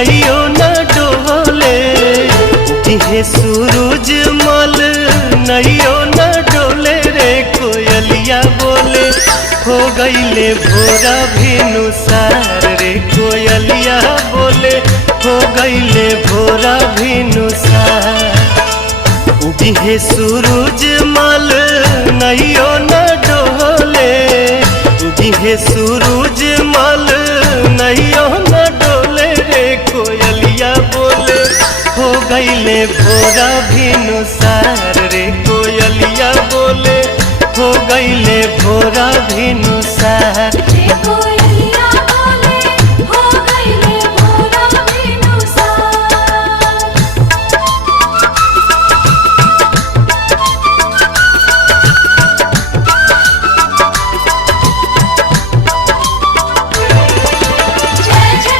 नैयो न डोले। उगे सूरज मल नैयो न डोले रे कोयलिया बोले हो गईले भोरा भिनुसार रे कोयलिया बोले हो गईले भोरा भिनुसार। उगे सूरज मल नैयो न डोले। उगे सूरज मल नैयो न डोले रे कोयलिया बोले हो गईले भोरा भिनुसार रे कोयलिया बोले हो गईले भोरा भिनुसार।